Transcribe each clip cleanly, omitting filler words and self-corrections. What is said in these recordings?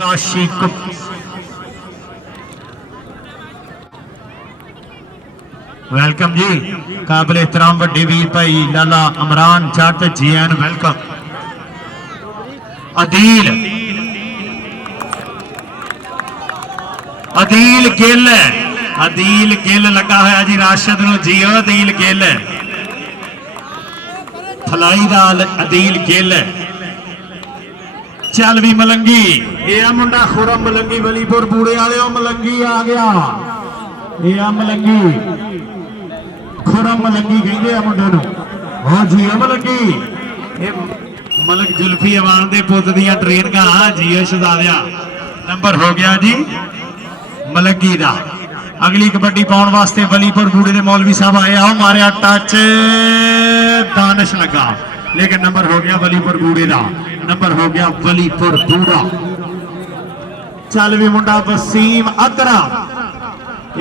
Kashi welcome जी। काबिल एहतराम वड्डे वीर भाई लाला इमरान जट G N welcome. Adeel Adeel Gill Adeel Gill लगा होया जी राशिद नूं जी। अदील गिल फलाई दा अदील गिल। चल भी मलंगी ये मुंडा खुरम मलंगी वलीपुर बूड़े वाले मलंगी आ गया। ये मलंगी खुरम मलंगी कहते हैं मुंडे नूं। हाँ जी मलंगी मलक जुल्फी अवान दे पुत दियां ट्रेनिंगां। हाँ जी शहजादिया नंबर हो गया जी मलंगी दा। अगली कबड्डी पाउण वास्ते वलीपुर बूड़े दे मौलवी साहब आए। आओ मारिया टच दानिश लगा लेकिन नंबर हो गया वलीपुर बूड़े दा। नंबर हो गया वलीपुर बूड़ा। चल भी मुंडा वसीम अकरम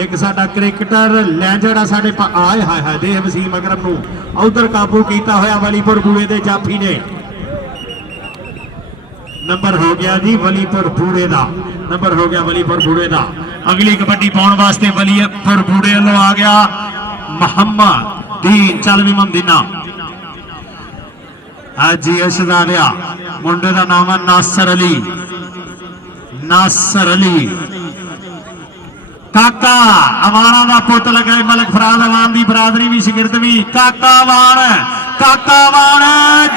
एक साडा क्रिकेटर लैंजर साडे आए हाय हाय देख वसीम अकरम नूं उधर काबू किया होया वलीपुर बूड़े दे जाफी ने। नंबर हो गया जी वलीपुर बूड़े दा। नंबर हो गया वलीपुर बूड़े दा। अगली कबड्डी पाउण वास्ते वलीपुर बूड़े वालों आ गया मोहम्मद दीन। चल भी ममदीना जी शहजादिया मुंडे का नाम है नासर अली। नासर अली काका अवाना का पुत लगा मलक फराद अवान की बरादरी भी शिगिरद भी। काका अवान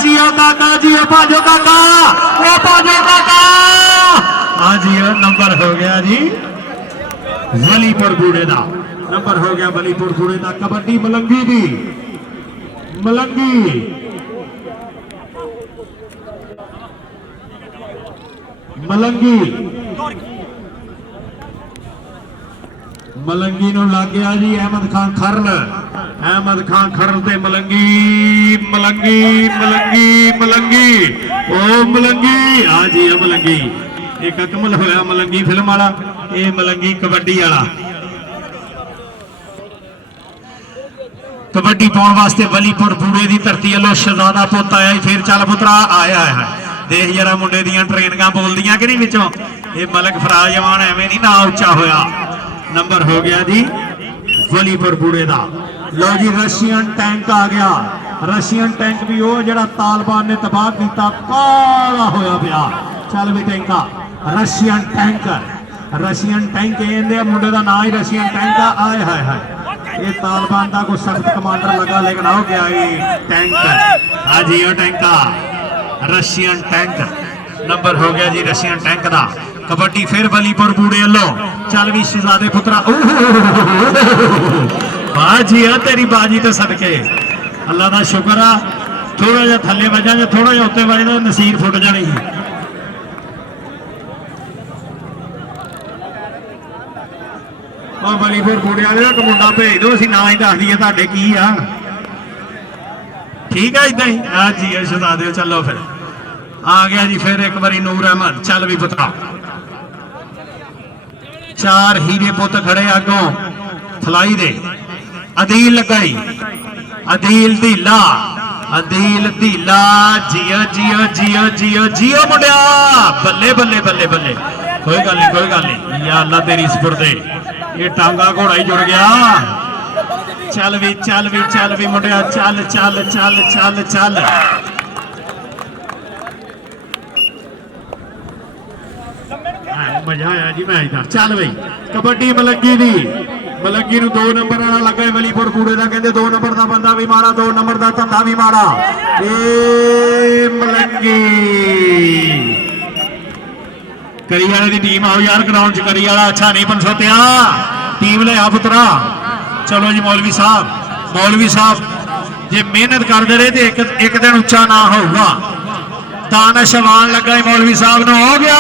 जियो काका जियो भाजो काका वो भाजो काका। हाँ जी नंबर हो गया जी वलीपुर बूड़े का। नंबर हो गया वलीपुर बूड़े का। कबड्डी मलंगी दी मलंगी मलंगी मलंगी नूं लग गया जी अहमद खान खरल। अहमद खान खरल ते मलंगी मलंगी मलंगी मलंगी ओ मलंगी। हाँ जी मलंगी एक अकमल होया मलंगी फिल्म वाला। ये मलंगी कबड्डी वाला। कबड्डी पाउण वास्ते वलीपुर बूड़े की धरती वालों शहजादा पुत आया। फिर चल पुत्रा आया है देख जरा मुंडे दियां ट्रेनिंगां बोलदियां कि नहीं विचों। ये मलक फराज जवान एवें नहीं ना उच्चा होया। नंबर हो गया जी वलीपुर बूड़े का। लो जी रशियन टैंक आ गया। रशियन टैंक भी वो जड़ा तालिबान ने तबाह किया काला होया पिया। चल भी टैंका रशियन टैंक इहदे मुंडे का नाम ही रशियन टैंक आए हाय हाय। ये तालिबान का कोई सख्त कमांडर लगा लेकिन हो गया ये टैंक। हाँ जी वो टैंका रशियन टैंक। नंबर हो गया जी रशियन टैंक का। कबड्डी फिर वलीपुर बूड़े वालों। चल भी शहजादे पुत्रा बाजी है तेरी बाजी तो सदके अल्लाह का शुक्र आ। थोड़ा जा थले वजा जो थोड़ा जा उत्ते वजदा नसीर फुट जानी। वलीपुर बूड़े वाले का मुंडा भेज दो असीं ना ही दस दईए तुहाडे की आ। ठीक है इदा ही। हाँ जी शहजादे चलो फिर आ गया जी फिर एक बारी नूर अहमद। चल भी पुत्रा चार हीरे पुत खड़े अगों फलाई दे। अदील लगाई अदील धीला अदील धीला जियो जियो जियो जियो जियो मुंडिया बल्ले बल्ले बल्ले बल्ले। कोई गल नहीं या अल्लाह तेरी सुपुर्दे ये टांगा घोड़ा ही जुड़ गया। चल भी मुंडिया चल चल चल चल चल। मजा आया जी मैच का। चल बई कबड्डी मलंगी दी। मलंगी नूं 2 नंबर वाला लगा वलीपुर बूड़े का। कहते 2 नंबर का बंदा भी माड़ा 2 नंबर का धंधा भी माड़ा। ए मलंगी करी वाले की टीम आओ यार ग्राउंड च। करी वाला अच्छा नहीं बनसोतिया टीम ले आ पुत्रा। चलो जी मौलवी साहब जे मेहनत करते रहे तो एक दिन उच्चा ना होगा। दानिश अवान लगा मौलवी साहब ने। हो गया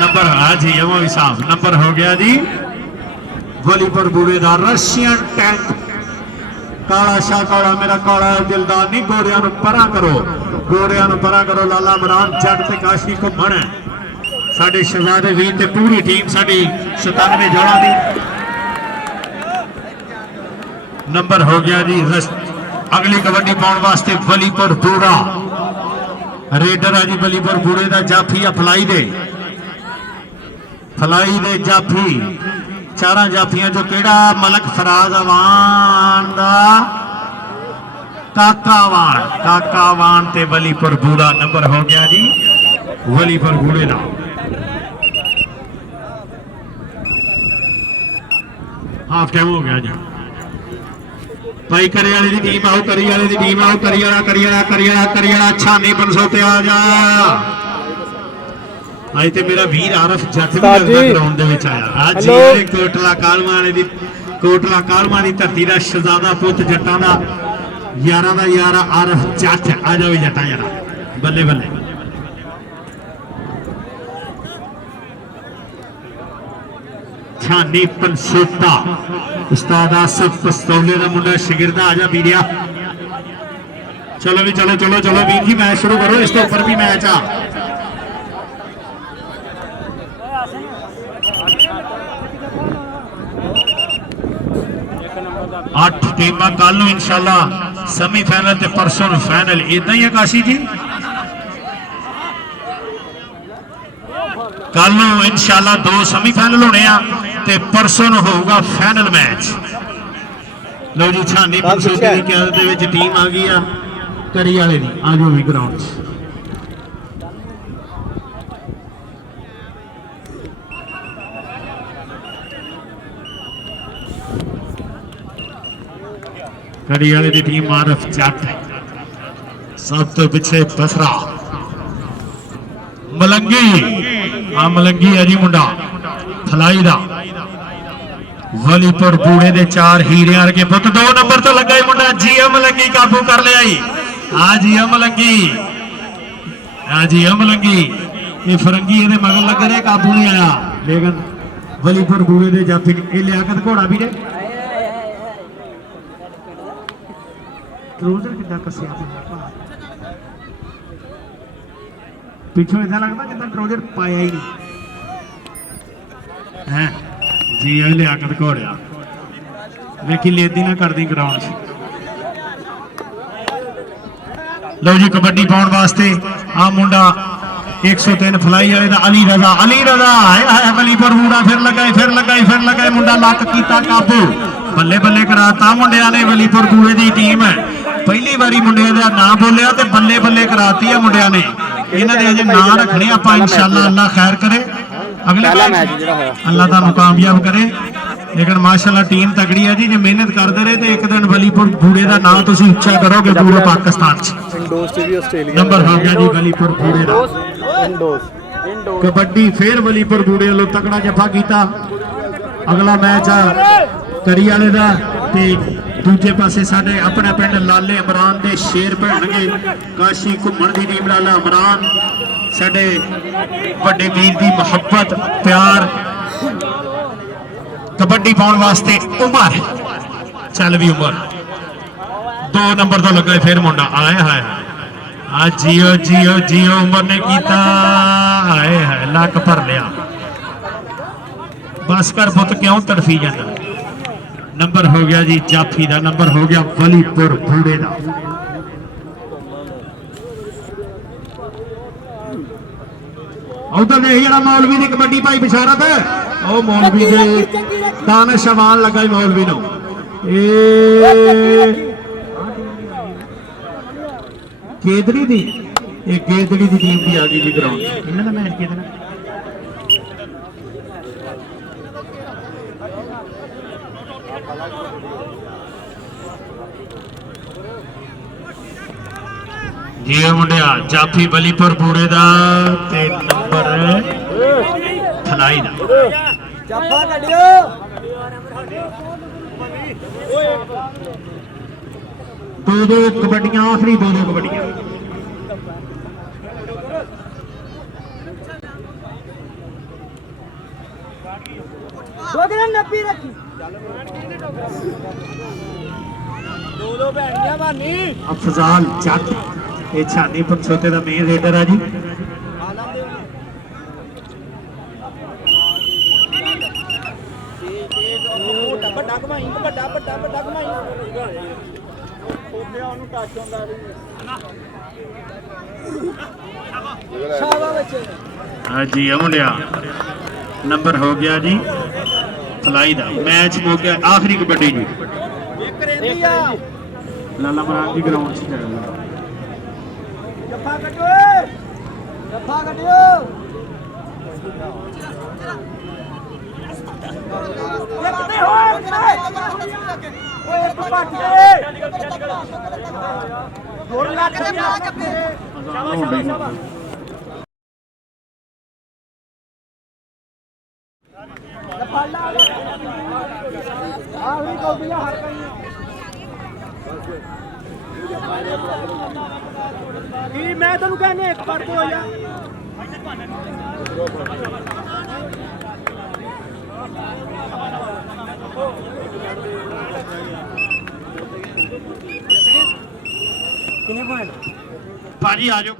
नंबर। हाँ जी मौलवी साहब नंबर हो गया जी वलीपुर बूड़े का। रशियन टैंक काला शाह काला मेरा काला दिलदार नहीं। गोरिया परा करो लाला इमरान जट ते काशी घुमन साडे शहजादे वीर ते पूरी टीम साडी 97 जोड़ा दी। नंबर हो गया जी अगली कबड्डी पाउण वास्ते वलीपुर बूड़ा। रेडर है जी बलीपुर बूढ़े का जाफी आ फलाई दे जाफी चारा जाफियां जो केड़ा मलक फराज अवान दा काकावान ते वलीपुर बूढ़ा नंबर हो गया जी वलीपुर बूढ़े का हाफ टाइम हो गया जी भाई करी वाले की टीम आओ करी वाले की टीम आओ करी वाला अच्छा नहीं बनसोते आ जा आज तो मेरा वीर आरफ जट भी लगता ग्राउंड आया आज कोटला कालमा की धरती का शहजादा पुत जट्टां दा यारा दा यारा आरफ जट आ जाओ जट्टा यारा बल्ले बल्ले छानी पंसोता उस्ताद आसिफ पस्तौले का मुंडा शिगिरदा आ जा वीरिया चलो भी चलो चलो चलो वीर जी मैच शुरू करो इसके ऊपर भी मैच आ 8 टीमां कल इंशाल्लाह सेमीफाइनल ते परसों फाइनल इदा ही है काशी जी कल इंशाल्लाह 2 सेमीफाइनल होने ते परसों होगा फाइनल मैच लो जी छानी पंसोते की क्यादत दे टीम आ गई करी वाले दी आ जाओ भी ग्राउंड कड़ी वाले की टीम आरफ जट सब तो पिछे बसरा मलंगी है जी मुंडा फलाई दा वलीपुर बूढ़े दे 4 हीरे वर्गे पुत 2 नंबर तो लगा मुंडा जीएम मलंगी काबू कर लिया जीएम मलंगी ये फरंगी ये मगर लग रहे काबू नहीं आया लेकिन वलीपुर बूढ़े दे जाफी लियाकत घोड़ा भी ने ट्रोजर कितना कसिया पिछों ऐसा लगता जितना ट्रोजर पाया ही नहीं है जी लियाकत घोड़िया देखी लेदी ना कर दी ग्राउंड लो जी कबड्डी पाने वास्ते आ मुंडा 103 फलाई वाले दा अली रजा है वलीपुर बूढ़ा फिर लगाई मुंडा लक कीता काबू बल्ले बल्ले कराता मुंडिया ने वलीपुर बूढ़े की टीम है पहली बारी मुंडिया का ना बोलिया तो बल्ले बल्ले कराती है मुंडिया ने इन्होंने अजे ना रखने आप इंशाल्लाह अल्लाह खैर करे अगले अल्लाह तुहानू कामयाब करे लेकिन माशाल्लाह टीम तगड़ी है जी जो मेहनत करते रहे तो एक दिन वलीपुर बूढ़े का नाम तुम उच्चा करोगे पूरे पाकिस्तान नंबर हो गया जी वलीपुर बूढ़े का कबड्डी फिर वलीपुर बूढ़े वालों तगड़ा जफा किया अगला मैच करी वाले का दूजे पासे साडे अपने पिंड लाले इमरान के शेर भैणगे काशी घूमण की टीम लाला इमरान साडे वड्डे वीर की मुहब्बत प्यार कबड्डी पाने वास्ते उमर चल भी उमर 2 नंबर तो लगा फिर मुंडा आए हाय आज जियो उमर ने कीता आए है लक भर लिया बस कर पुत क्यों तड़फी जाता नंबर हो गया जी जाफी का नंबर हो गया वलीपुर बूढ़े का उधर नहीं जरा मौलवी की कबड्डी भाई बिशारत है ओ मौलवी के दानिश शवान लगा मौलवी नो केदरी दी केदरी की टीम भी आ गई जी ग्राउंड इन्होंने मैच कितना जी मुंडिया जाफी वलीपुर बूढ़े का नंबर फलाई का दो कबड्डियां आखिरी 2 कबड्डियां अफजाल जट ये छानी पंसोते का मेन रेडर है जी हाँ जी आ मुंडिया नंबर हो गया जी फलाई दा मैच हो गया आखिरी कबड्डी जी लाला मरान की ग्राउंड से चल मैं तेन कहने एक बार हो जा भाजी आ जाओ